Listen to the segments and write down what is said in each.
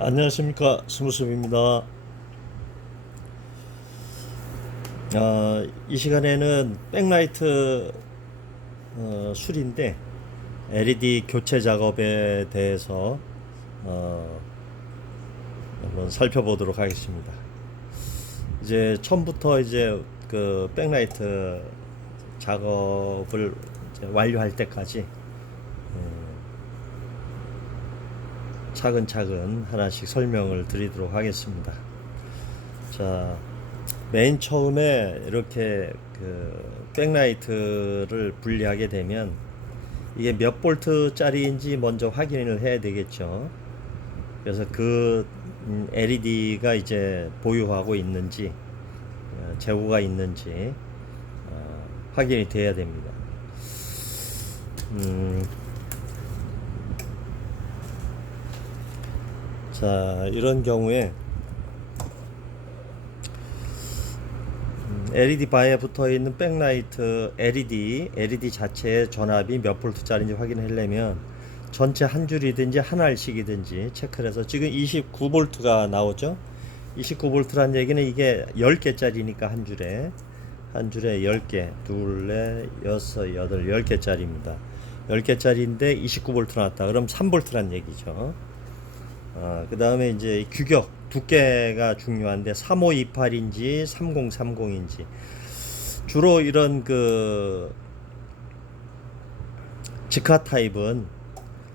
안녕하십니까, 스무스입니다. 이 시간에는 백라이트 수리인데 LED 교체 작업에 대해서 어, 한번 살펴보도록 하겠습니다. 이제 처음부터 이제 그 백라이트 작업을 이제 완료할 때까지 차근차근 하나씩 설명을 드리도록 하겠습니다. 자, 맨 처음에 이렇게 그 백라이트를 분리하게 되면 이게 몇 볼트짜리인지 먼저 확인을 해야 되겠죠. 그래서 그 LED가 이제 보유하고 있는지 재고가 있는지 확인이 돼야 됩니다. 자, 이런 경우에 LED 바에 붙어 있는 백라이트 LED 자체의 전압이 몇 볼트짜리인지 확인하려면 전체 한 줄이든지 한 알씩이든지 체크를 해서 지금 29볼트가 나오죠. 29볼트란 얘기는 이게 10개짜리니까 한 줄에 10개, 둘, 넷, 여섯, 여덟, 10개짜리입니다. 10개짜리인데 29볼트 나왔다. 그럼 3볼트란 얘기죠. 그 다음에 이제 규격 두께가 중요한데 3528인지 3030인지 주로 이런 그 직화 타입은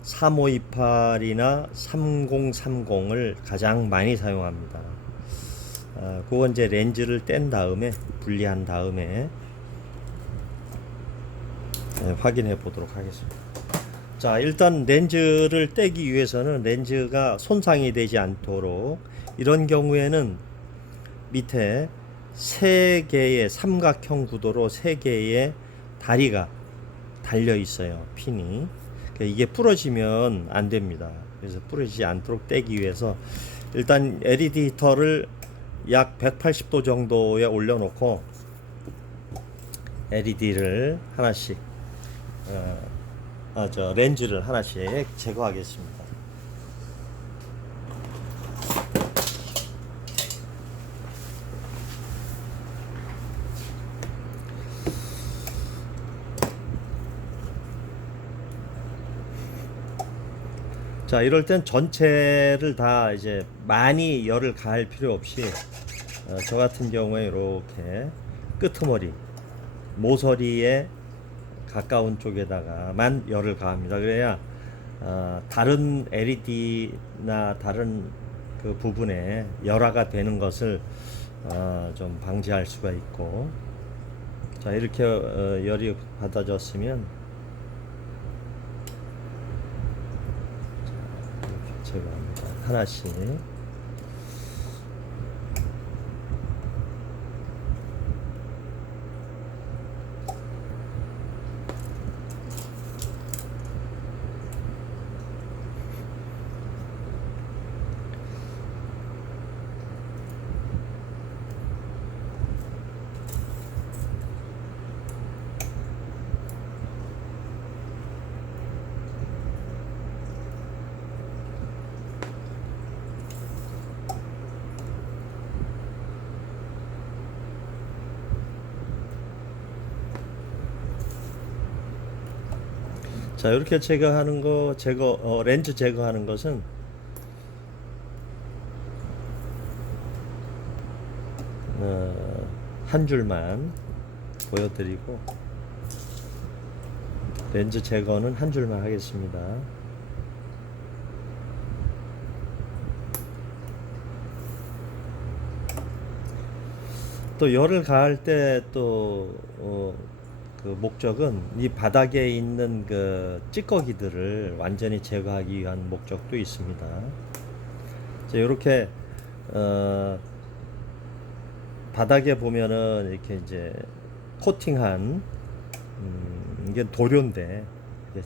3528이나 3030을 가장 많이 사용합니다. 그건 이제 렌즈를 뗀 다음에 분리한 다음에 확인해 보도록 하겠습니다. 자, 일단 렌즈를 떼기 위해서는 렌즈가 손상이 되지 않도록 이런 경우에는 밑에 3개의 삼각형 구도로 3개의 다리가 달려 있어요. 핀이. 이게 부러지면 안 됩니다. 그래서 부러지지 않도록 떼기 위해서 일단 LED 히터를 약 180도 정도에 올려놓고 LED를 하나씩 렌즈를 하나씩 제거하겠습니다. 자, 이럴 땐 전체를 다 이제 많이 열을 가할 필요 없이 저 같은 경우에 이렇게 끄트머리 모서리에 가까운 쪽에다가만 열을 가합니다. 그래야 다른 LED나 다른 그 부분에 열화가 되는 것을 좀 방지할 수가 있고, 자, 이렇게 열이 받아졌으면 이렇게 제거합니다. 하나씩. 자, 이렇게 제거하는 거, 렌즈 제거하는 것은 한 줄만 보여드리고 렌즈 제거는 한 줄만 하겠습니다. 또 열을 가할 때또 그 목적은 이 바닥에 있는 그 찌꺼기들을 완전히 제거하기 위한 목적도 있습니다. 자, 이렇게 바닥에 보면은 이렇게 이제 코팅한 이게 도료인데 이게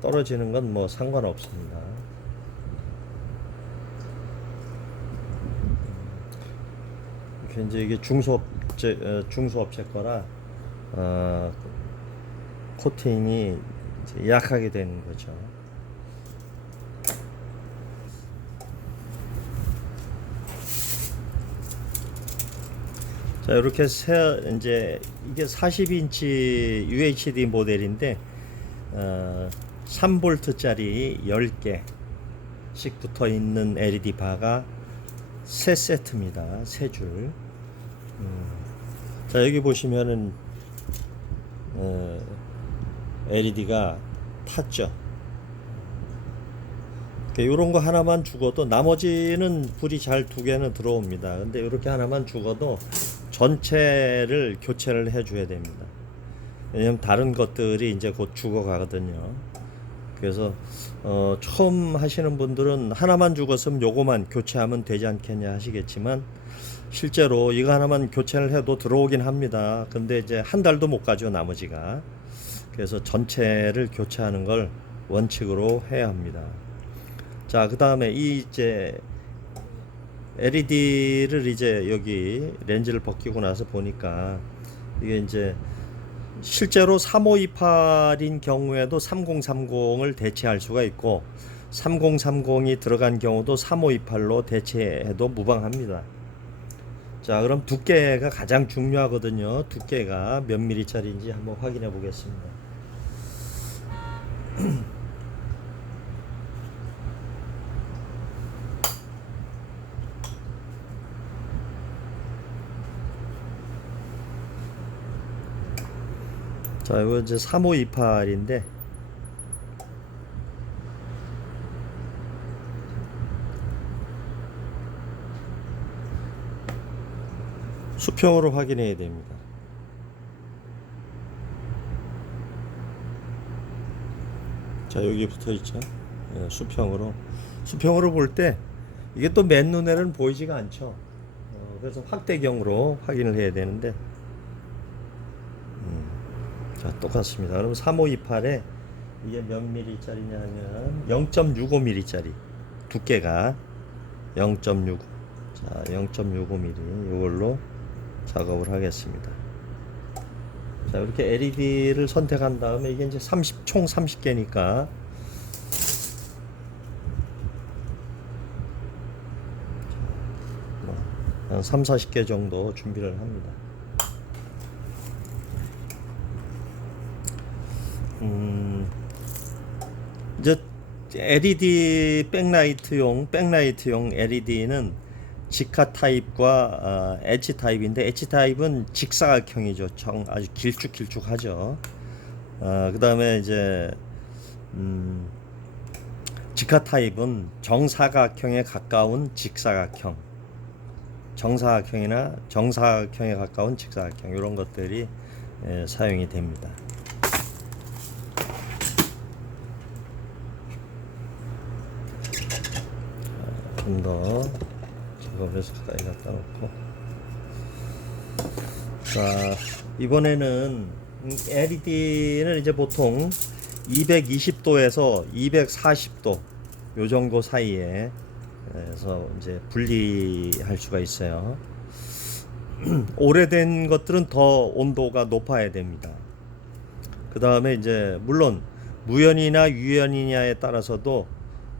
떨어지는 건 뭐 상관없습니다. 이렇게 이제 이게 중소업체 거라 코팅이 이제 약하게 되는 거죠. 자, 이렇게 이제 이게 40인치 UHD 모델인데 3V짜리 10개씩 붙어 있는 LED 바가 세 세트입니다. 세 줄. 자, 여기 보시면은 LED가 탔죠. 이런 거 하나만 죽어도 나머지는 불이 잘 두 개는 들어옵니다. 근데 이렇게 하나만 죽어도 전체를 교체를 해줘야 됩니다. 왜냐면 다른 것들이 이제 곧 죽어가거든요. 그래서 처음 하시는 분들은 하나만 죽었으면 요거만 교체하면 되지 않겠냐 하시겠지만, 실제로 이거 하나만 교체를 해도 들어오긴 합니다. 근데 이제 한 달도 못 가죠, 나머지가. 그래서 전체를 교체하는 걸 원칙으로 해야 합니다. 자, 그 다음에 이제 LED를 이제 여기 렌즈를 벗기고 나서 보니까 이게 이제 실제로 3528인 경우에도 3030을 대체할 수가 있고, 3030이 들어간 경우도 3528로 대체해도 무방합니다. 자, 그럼 두께가 가장 중요하거든요. 두께가 몇 미리짜리인지 한번 확인해 보겠습니다. 자, 이거 이제 3528인데 수평으로 확인해야 됩니다. 자, 여기 붙어 있죠. 수평으로 볼 때 이게 또 맨눈에는 보이지가 않죠. 그래서 확대경으로 확인을 해야 되는데, 자, 똑같습니다. 그럼 3528에 이게 몇 미리짜리냐면 0.65mm짜리 두께가 0.65. 자, 0.65mm 이걸로 작업을 하겠습니다. 자, 이렇게 LED를 선택한 다음에 이게 이제 총 30개니까 한 3, 40개 정도 준비를 합니다. 이제 LED 백라이트용 LED는 직화 타입과 엣지 타입인데, 엣지 타입은 직사각형이죠. 아주 길쭉길쭉하죠. 그 다음에 이제 직화 타입은 정사각형에 가까운 직사각형, 정사각형이나 정사각형에 가까운 직사각형, 이런 것들이 사용이 됩니다. 좀 더 작업해서 가까이 갖다 놓고, 자, 이번에는 LED는 이제 보통 220도에서 240도 요 정도 사이에 서 이제 분리할 수가 있어요. 오래된 것들은 더 온도가 높아야 됩니다. 그 다음에 이제 물론 무연이나 유연이냐에 따라서도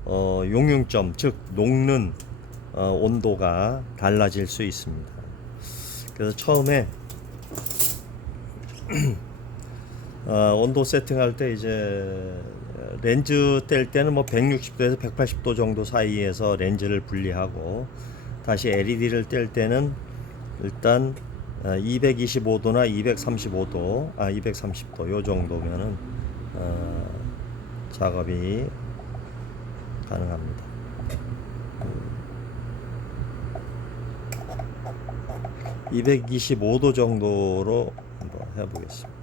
용융점, 즉 녹는 온도가 달라질 수 있습니다. 그래서 처음에 온도 세팅할 때 이제 렌즈 뗄 때는 뭐 160도에서 180도 정도 사이에서 렌즈를 분리하고, 다시 LED를 뗄 때는 일단 225도나 235도, 230도 요 정도면은 작업이 가능합니다. 225도 정도로 한번 해보겠습니다.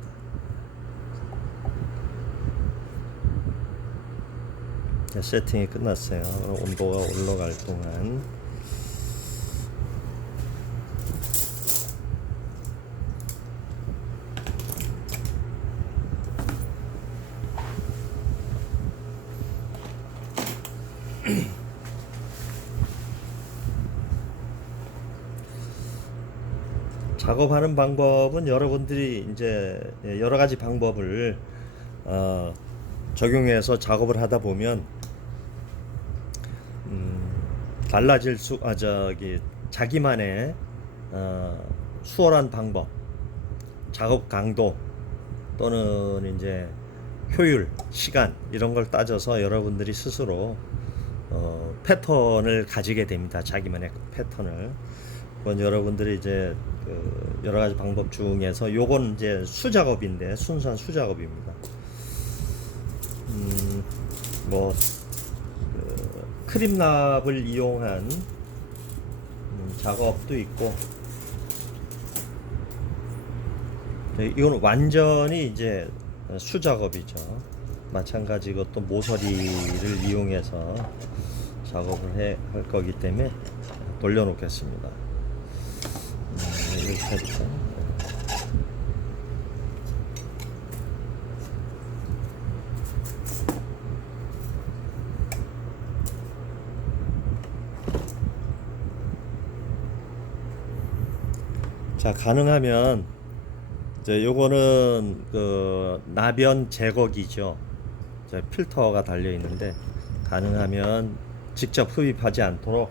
자, 세팅이 끝났어요. 온도가 올라갈 동안 작업하는 방법은 여러분들이 이제 여러 가지 방법을 적용해서 작업을 하다 보면 자기만의 수월한 방법, 작업 강도 또는 이제 효율, 시간 이런 걸 따져서 여러분들이 스스로 패턴을 가지게 됩니다. 자기만의 패턴을. 그건 여러분들이 이제 그 여러 가지 방법 중에서 요건 이제 수작업인데 순수한 수작업입니다. 뭐 크림납을 이용한 작업도 있고, 이건 완전히 이제 수작업이죠. 마찬가지 이것도 모서리를 이용해서 작업을 할 거기 때문에 돌려놓겠습니다. 이렇게 해볼까요? 자, 가능하면 이제 요거는 그 나변 제거기죠. 이제 필터가 달려 있는데 가능하면 직접 흡입하지 않도록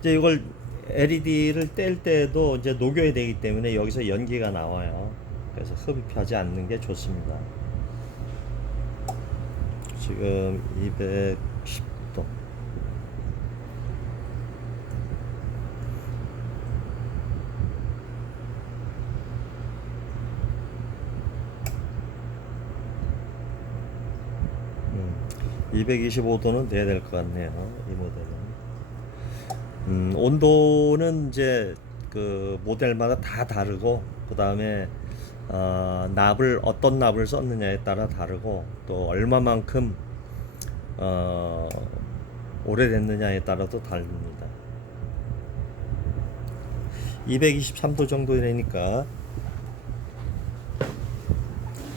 이제 이걸 LED를 뗄 때도 이제 녹여야 되기 때문에 여기서 연기가 나와요. 그래서 흡입하지 않는 게 좋습니다. 지금 210도. 음, 225도는 돼야 될 것 같네요. 이 모델은. 온도는 이제 그 모델마다 다 다르고, 그 다음에 납을 어떤 납을 썼느냐에 따라 다르고, 또 얼마만큼 오래됐느냐에 따라도 다릅니다. 223도 정도 되니까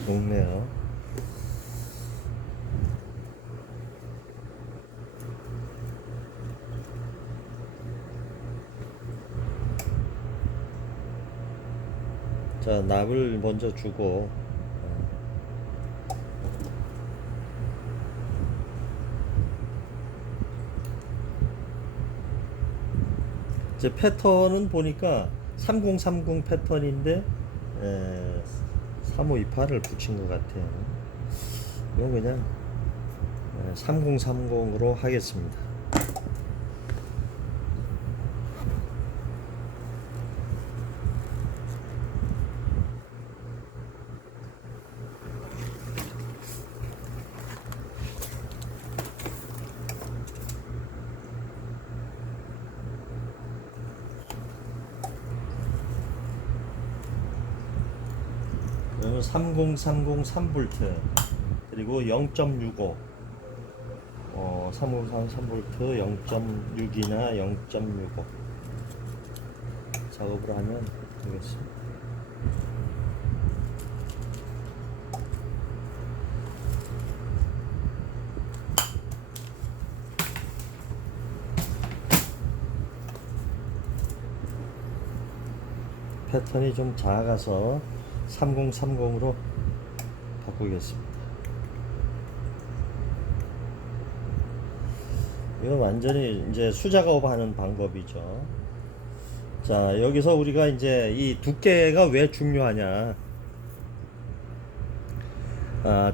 녹네요. 자, 납을 먼저 주고, 이제 패턴은 보니까 3030 패턴인데 3528을 붙인 것 같아요. 이건 그냥 3030으로 하겠습니다. 그러면 3030 3V 그리고 0.65 3030 3V 0.6이나 0.65 작업을 하면 되겠습니다. 패턴이 좀 작아서 3030으로 바꾸겠습니다. 이건 완전히 이제 수작업 하는 방법이죠. 자, 여기서 우리가 이제 이 두께가 왜 중요하냐.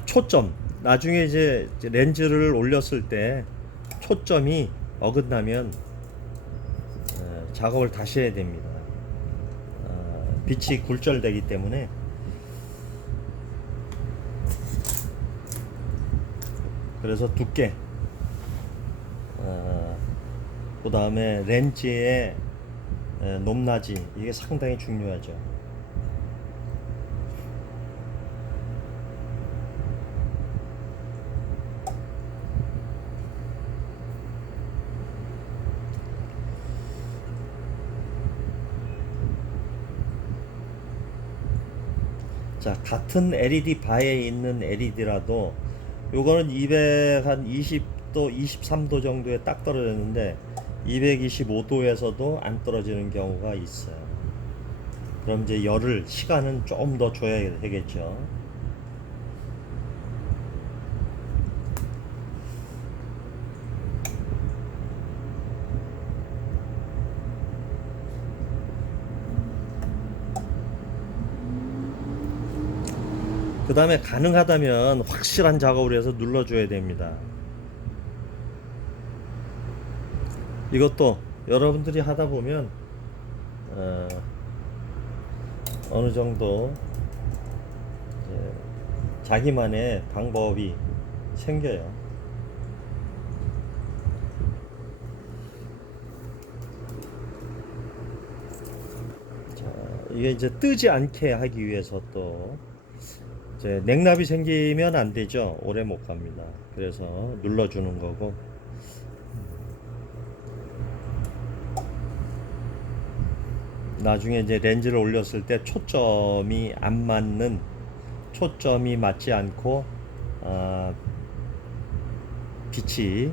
초점. 나중에 이제 렌즈를 올렸을 때 초점이 어긋나면 작업을 다시 해야 됩니다. 빛이 굴절되기 때문에. 그래서 두께, 그 다음에 렌즈의 높낮이, 이게 상당히 중요하죠. 자, 같은 LED 바에 있는 LED라도 요거는 220도, 23도 정도에 딱 떨어졌는데 225도에서도 안 떨어지는 경우가 있어요. 그럼 이제 시간은 좀 더 줘야 되겠죠. 그 다음에 가능하다면 확실한 작업을 해서 눌러줘야 됩니다. 이것도 여러분들이 하다 보면 어느 정도 자기만의 방법이 생겨요. 자, 이게 이제 뜨지 않게 하기 위해서 또 이제 냉납이 생기면 안 되죠. 오래 못 갑니다. 그래서 눌러주는 거고. 나중에 이제 렌즈를 올렸을 때 초점이 안 맞는, 초점이 맞지 않고 빛이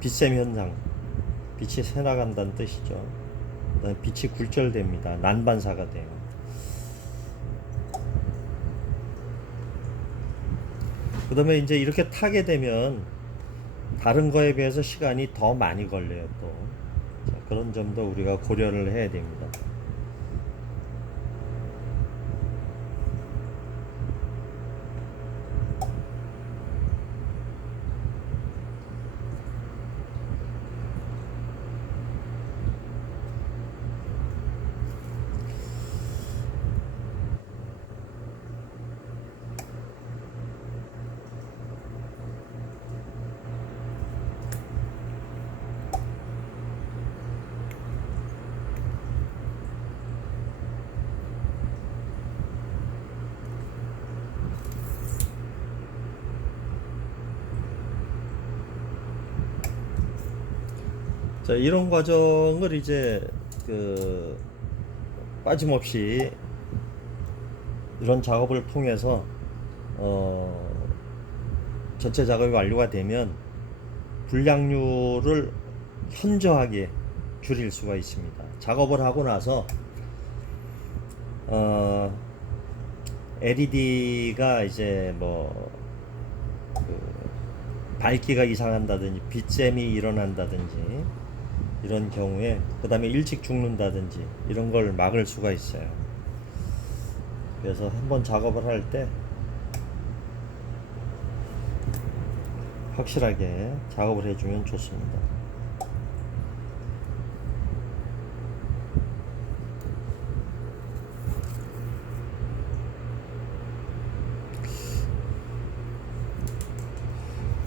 빛샘 현상, 빛이 새 나간다는 뜻이죠. 빛이 굴절됩니다. 난반사가 돼요. 그 다음에 이제 이렇게 타게 되면 다른 거에 비해서 시간이 더 많이 걸려요. 또 자, 그런 점도 우리가 고려를 해야 됩니다. 자, 이런 과정을 이제 빠짐없이 이런 작업을 통해서 전체 작업이 완료가 되면 불량률을 현저하게 줄일 수가 있습니다. 작업을 하고 나서 LED가 이제 밝기가 이상한다든지 빛샘이 일어난다든지 이런 경우에, 그 다음에 일찍 죽는다든지 이런 걸 막을 수가 있어요. 그래서 한번 작업을 할 때 확실하게 작업을 해주면 좋습니다.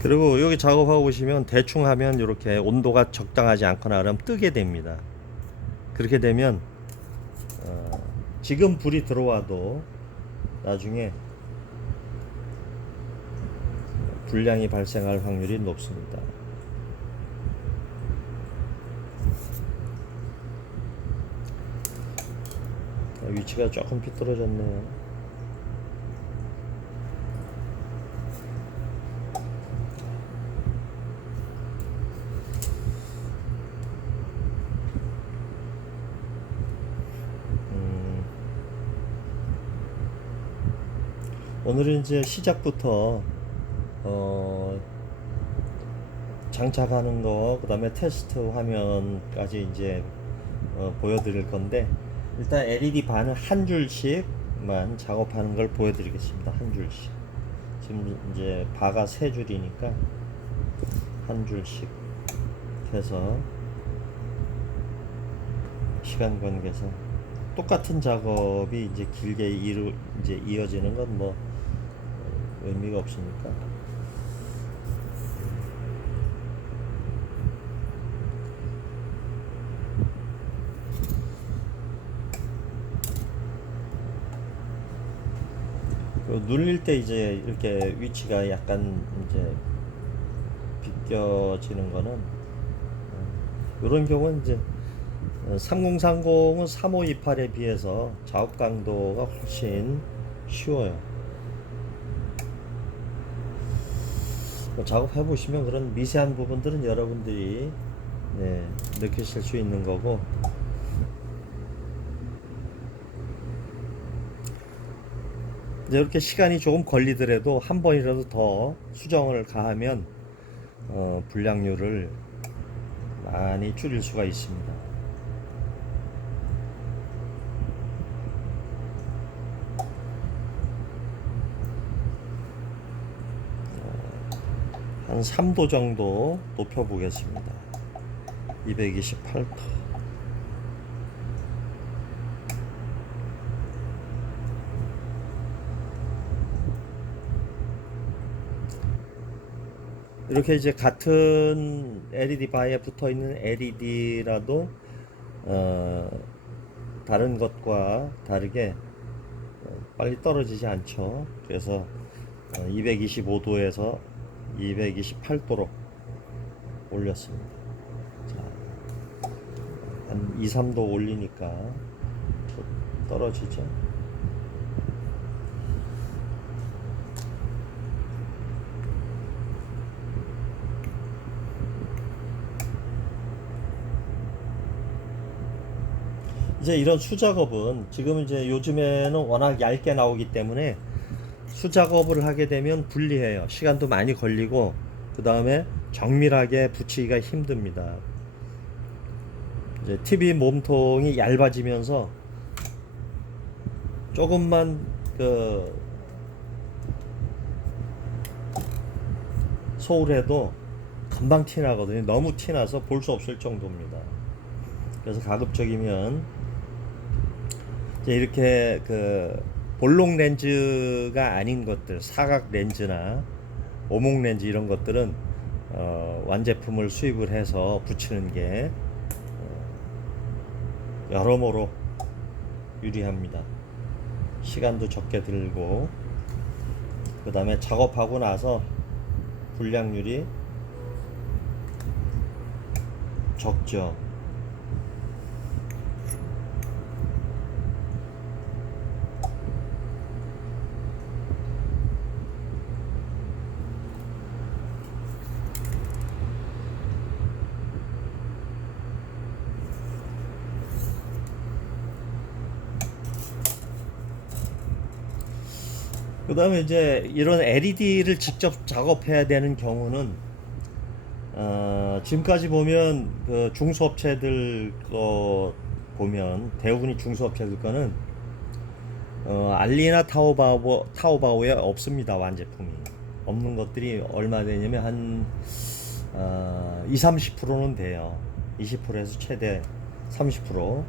그리고 여기 작업하고 보시면 대충 하면 이렇게 온도가 적당하지 않거나 그러면 뜨게 됩니다. 그렇게 되면 지금 불이 들어와도 나중에 불량이 발생할 확률이 높습니다. 위치가 조금 삐뚤어졌네요. 오늘은 이제 시작부터 장착하는 거, 그 다음에 테스트 화면까지 이제 보여드릴 건데, 일단 LED 반을 한 줄씩만 작업하는 걸 보여드리겠습니다. 한 줄씩. 지금 이제 바가 세 줄이니까 한 줄씩 해서 시간 관계상 똑같은 작업이 이제 길게 이제 이어지는 건 뭐 의미가 없으니까. 눌릴 때 이제 이렇게 위치가 약간 이제 비껴지는 거는 이런 경우는 이제 3030은 3528에 비해서 작업 강도가 훨씬 쉬워요. 작업해 보시면 그런 미세한 부분들은 여러분들이 느끼실 수 있는 거고, 이제 이렇게 시간이 조금 걸리더라도 한 번이라도 더 수정을 가하면 불량률을 많이 줄일 수가 있습니다. 한 3도 정도 높여 보겠습니다. 228도. 이렇게 이제 같은 LED 바에 붙어 있는 LED라도 다른 것과 다르게 빨리 떨어지지 않죠. 그래서 225도에서 228도로 올렸습니다. 자, 한 2, 3도 올리니까 떨어지죠. 이제 이런 수작업은 지금 이제 요즘에는 워낙 얇게 나오기 때문에 수작업을 하게 되면 불리해요. 시간도 많이 걸리고 그 다음에 정밀하게 붙이기가 힘듭니다. 이제 TV 몸통이 얇아지면서 조금만 소홀해도 금방 티나거든요. 너무 티나서 볼 수 없을 정도입니다. 그래서 가급적이면 이렇게 볼록 렌즈가 아닌 것들, 사각 렌즈나 오목 렌즈 이런 것들은 완제품을 수입을 해서 붙이는 게 여러모로 유리합니다. 시간도 적게 들고 그 다음에 작업하고 나서 불량률이 적죠. 그 다음에 이제 이런 LED를 직접 작업해야 되는 경우는 지금까지 보면 중소업체들 거 보면 대부분이 중소업체들 거는 알리나 타오바오에 없습니다. 완제품이 없는 것들이 얼마 되냐면 한 20-30%는 돼요. 20%에서 최대 30%.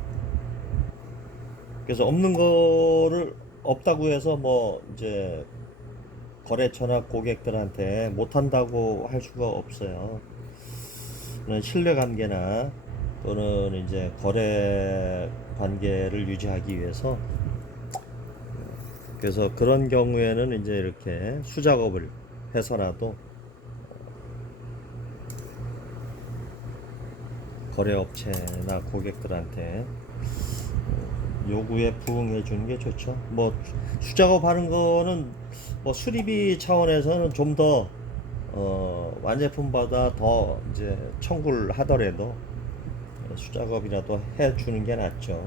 그래서 없는 거를 없다고 해서 뭐 이제 거래처나 고객들한테 못한다고 할 수가 없어요. 신뢰 관계나 또는 이제 거래 관계를 유지하기 위해서 그래서 그런 경우에는 이제 이렇게 수작업을 해서라도 거래업체나 고객들한테 요구에 부응해 주는 게 좋죠. 뭐 수작업 하는 거는 뭐 수리비 차원에서는 좀 더 완제품보다 더 이제 청구를 하더라도 수작업이라도 해 주는 게 낫죠.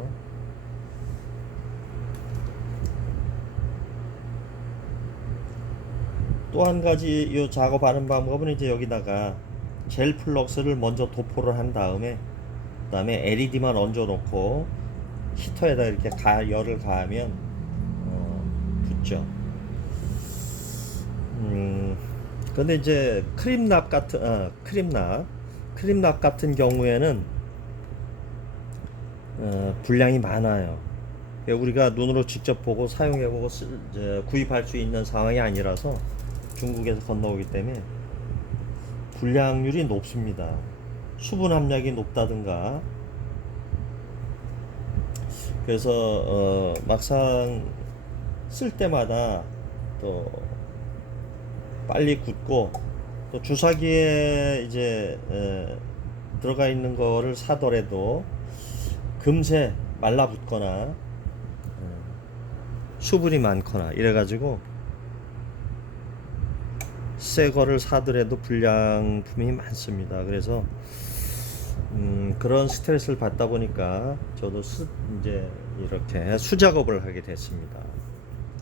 또 한 가지 이 작업하는 방법은 이제 여기다가 젤 플럭스를 먼저 도포를 한 다음에 그다음에 LED만 얹어 놓고 히터에다 이렇게 열을 가하면 붙죠. 근데 이제 크림납 같은 경우에는 분량이 많아요. 우리가 눈으로 직접 보고 사용해보고 구입할 수 있는 상황이 아니라서 중국에서 건너오기 때문에 분량률이 높습니다. 수분 함량이 높다든가. 그래서 막상 쓸 때마다 또 빨리 굳고 또 주사기에 이제 들어가 있는 거를 사더라도 금세 말라붙거나 수분이 많거나 이래가지고 새 거를 사더라도 불량품이 많습니다. 그래서 그런 스트레스를 받다 보니까 저도 이제 이렇게 수작업을 하게 됐습니다.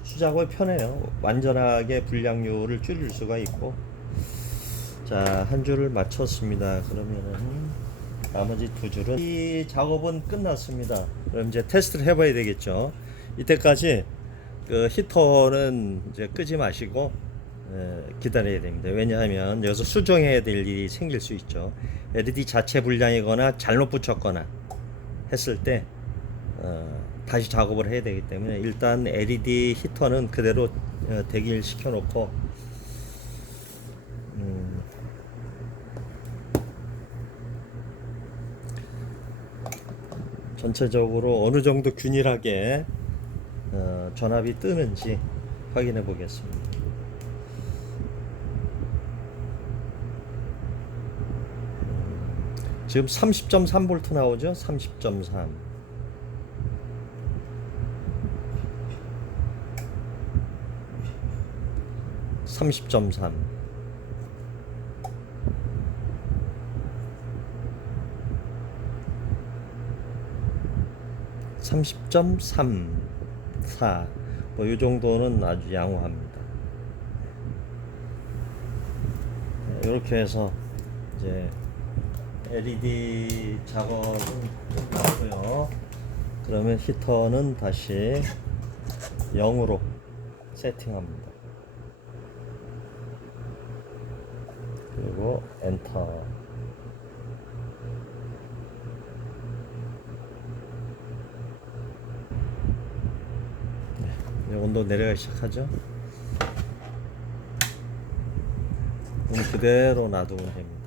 수작업이 편해요. 완전하게 불량률을 줄일 수가 있고. 자, 한 줄을 마쳤습니다. 그러면은 나머지 두 줄은 이 작업은 끝났습니다. 그럼 이제 테스트를 해봐야 되겠죠. 이때까지 그 히터는 이제 끄지 마시고 기다려야 됩니다. 왜냐하면 여기서 수정해야 될 일이 생길 수 있죠. LED 자체 불량이거나 잘못 붙였거나 했을 때 다시 작업을 해야 되기 때문에 일단 LED 히터는 그대로 대기를 시켜놓고 전체적으로 어느 정도 균일하게 전압이 뜨는지 확인해 보겠습니다. 지금 30.3V 나오죠? 30.3. 30.3. 30.34. 뭐 이 정도는 아주 양호합니다. 이렇게 해서 이제 LED 작업은 끝났고요. 그러면 히터는 다시 0으로 세팅합니다. 그리고 엔터. 네, 온도 내려가기 시작하죠. 그대로 놔두면 됩니다.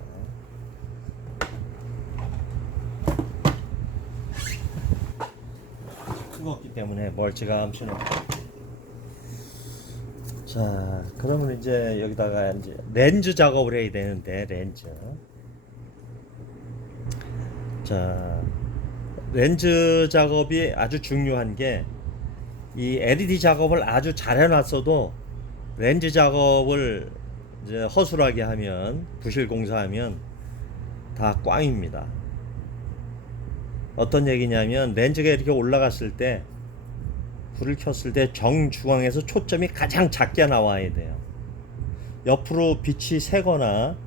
뜨겁기 때문에 멀찌감치 놓고. 자, 그러면 이제 여기다가 이제 렌즈 작업을 해야 되는데, 렌즈. 자, 렌즈 작업이 아주 중요한 게, 이 LED 작업을 아주 잘 해놨어도 렌즈 작업을 이제 허술하게 하면, 부실 공사하면 다 꽝입니다. 어떤 얘기냐면, 렌즈가 이렇게 올라갔을 때 불을 켰을 때 정중앙에서 초점이 가장 작게 나와야 돼요. 옆으로 빛이 새거나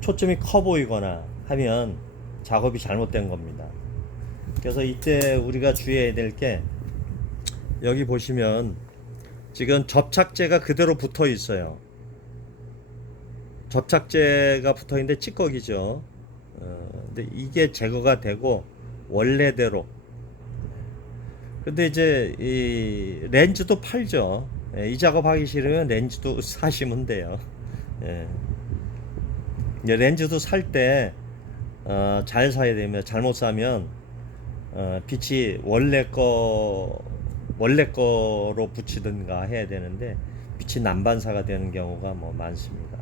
초점이 커 보이거나 하면 작업이 잘못된 겁니다. 그래서 이때 우리가 주의해야 될 게, 여기 보시면 지금 접착제가 그대로 붙어 있어요. 접착제가 붙어 있는데 찌꺼기죠. 근데 이게 제거가 되고 원래대로. 근데 이제 이 렌즈도 팔죠. 이 작업하기 싫으면 렌즈도 사시면 돼요. 예. 렌즈도 살 때 잘 사야 되면, 잘못 사면 빛이 원래 거로 붙이든가 해야 되는데 빛이 난반사가 되는 경우가 뭐 많습니다.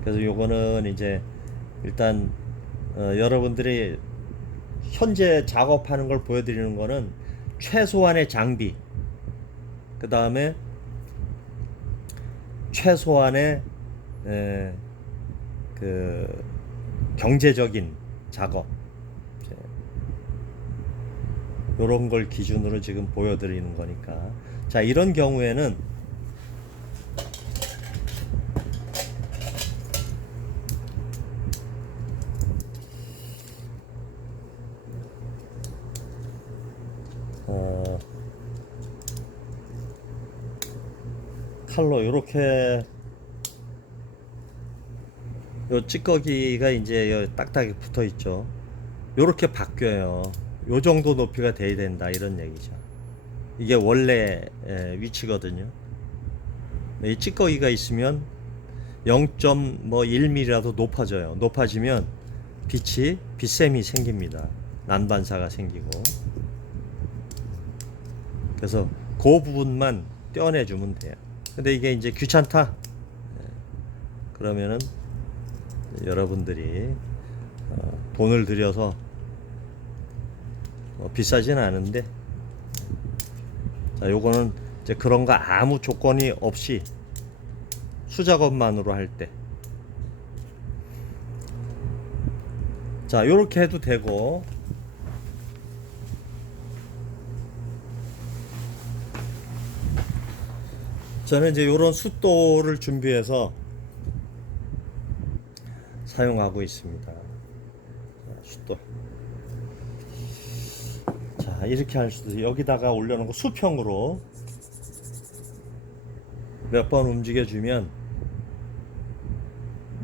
그래서 요거는 이제 일단 여러분들이 현재 작업하는 걸 보여드리는 거는 최소한의 장비, 그 다음에 최소한의 그 경제적인 작업, 이런 걸 기준으로 지금 보여드리는 거니까. 자, 이런 경우에는 칼로 이렇게 요 찌꺼기가 이제 요 딱딱이 붙어 있죠. 요렇게 바뀌어요. 요 정도 높이가 돼야 된다, 이런 얘기죠. 이게 원래 위치거든요. 이 찌꺼기가 있으면 0.1mm라도 높아져요. 높아지면 빛샘이 생깁니다. 난반사가 생기고. 그래서 그 부분만 떼어내주면 돼요. 근데 이게 이제 귀찮다? 그러면은 여러분들이 돈을 들여서 비싸진 않은데, 자, 요거는 이제 그런 거 아무 조건이 없이 수작업만으로 할 때, 자, 요렇게 해도 되고, 저는 이제 요런 숫도를 준비해서 사용하고 있습니다. 숫도. 자, 이렇게 할 수도, 여기다가 올려놓은 거 수평으로 몇 번 움직여주면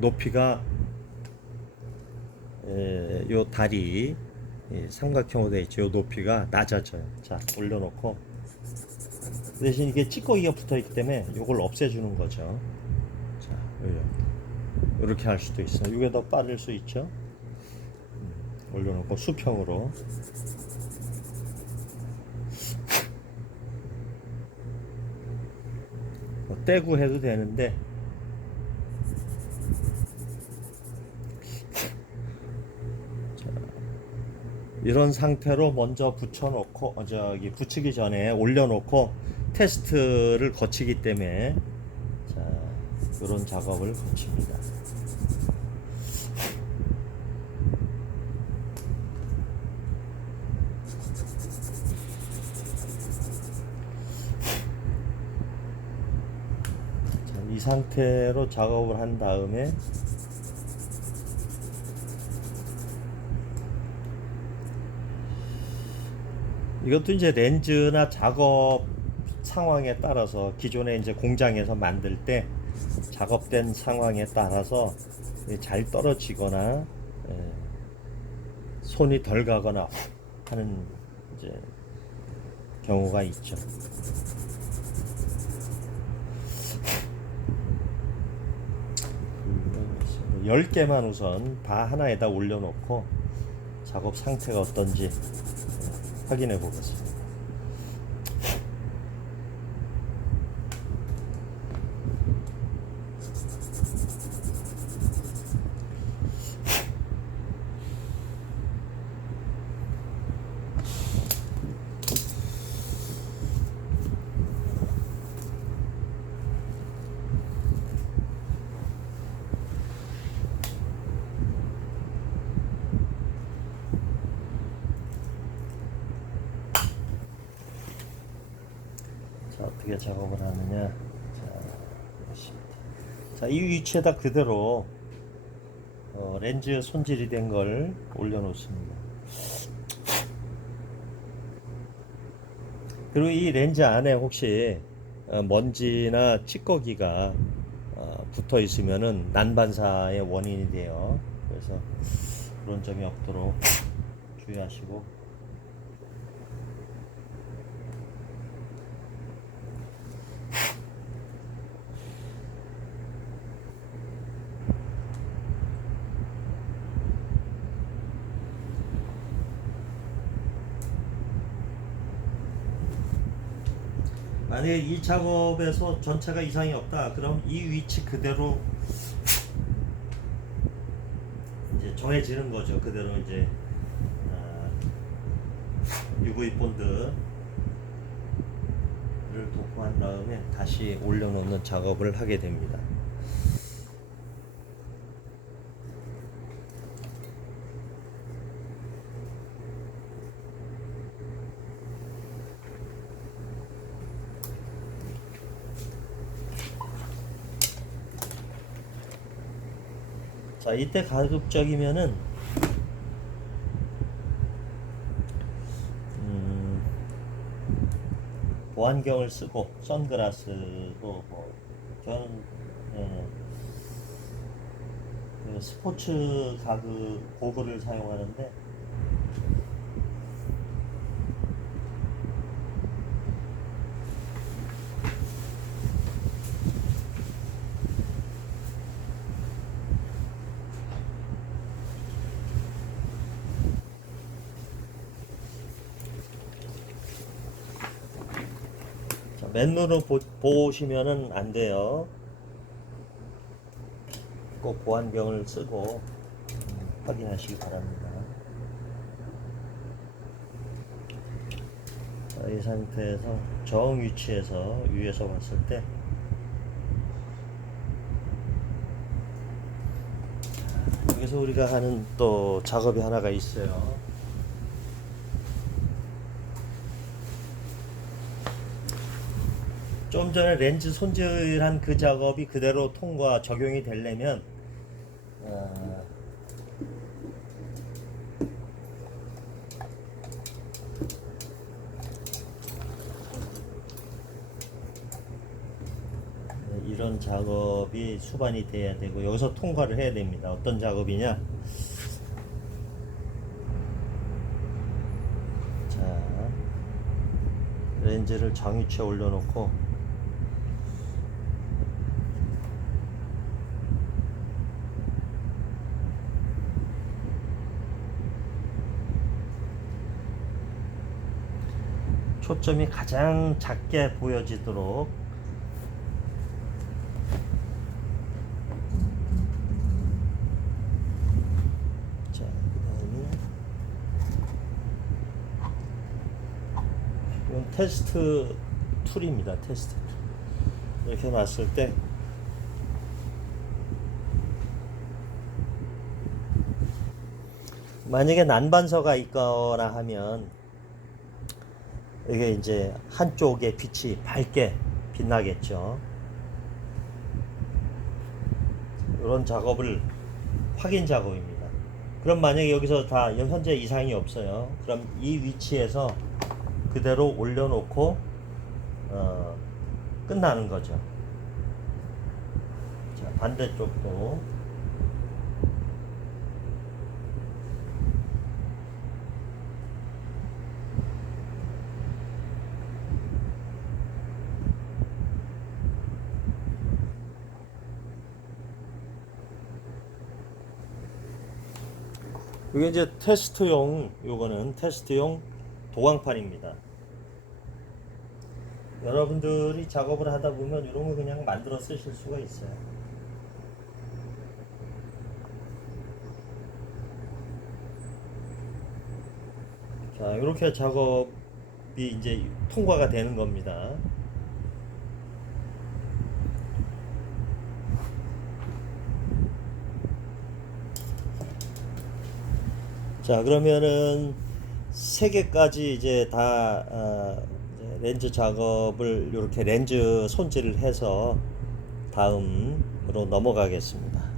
높이가 요 다리 삼각형으로 되어 있죠. 요 높이가 낮아져요. 자, 올려놓고 대신 이게 찌꺼기가 붙어있기 때문에 요걸 없애주는 거죠. 자, 이렇게 할 수도 있어요. 이게 더 빠를 수 있죠. 올려놓고 수평으로 떼고 해도 되는데 이런 상태로 먼저 붙여놓고 저기 붙이기 전에 올려놓고 테스트를 거치기 때문에 자, 이런 작업을 거칩니다. 자, 이 상태로 작업을 한 다음에 이것도 이제 렌즈나 작업 상황에 따라서 기존에 이제 공장에서 만들 때 작업된 상황에 따라서 잘 떨어지거나 손이 덜 가거나 하는 이제 경우가 있죠. 뭐 10개만 우선 바 하나에다 올려놓고 작업 상태가 어떤지 확인해 보겠습니다. 자, 어떻게 작업을 하느냐. 자, 이 위치에다 그대로 렌즈 손질이 된 걸 올려놓습니다. 그리고 이 렌즈 안에 혹시 먼지나 찌꺼기가 붙어 있으면은 난반사의 원인이 돼요. 그래서 그런 점이 없도록 주의하시고. 만약에 이 작업에서 전체가 이상이 없다, 그럼 이 위치 그대로 이제 정해지는 거죠. 그대로 이제 UV 본드를 도포한 다음에 다시 올려놓는 작업을 하게 됩니다. 자, 이때 가급적이면은 보안경을 쓰고 선글라스도 뭐 저는 그 스포츠 가그 고글을 사용하는데 맨눈으로 보시면은 안 돼요. 꼭 보안경을 쓰고 확인하시기 바랍니다. 자, 이 상태에서 정 위치에서 위에서 봤을 때 여기서 우리가 하는 또 작업이 하나가 있어요. 좀 전에 렌즈 손질한 그 작업이 그대로 통과 적용이 되려면 이런 작업이 수반이 돼야 되고 여기서 통과를 해야 됩니다. 어떤 작업이냐? 자, 렌즈를 장위치에 올려놓고 초점이 가장 작게 보여지도록 자, 그다음에 이건 테스트 툴입니다. 테스트 툴. 이렇게 놨을 때 만약에 난반서가 있거나 하면 이게 이제 한쪽의 빛이 밝게 빛나겠죠. 이런 작업을 확인 작업입니다. 그럼 만약에 여기서 다 현재 이상이 없어요. 그럼 이 위치에서 그대로 올려놓고 끝나는 거죠. 자, 반대쪽도 이게 이제 테스트용, 요거는 테스트용 도광판입니다. 여러분들이 작업을 하다 보면 이런 거 그냥 만들어 쓰실 수가 있어요. 자, 이렇게 작업이 이제 통과가 되는 겁니다. 자, 그러면은 3개까지 이제 다 이제 렌즈 작업을 이렇게 렌즈 손질을 해서 다음으로 넘어가겠습니다.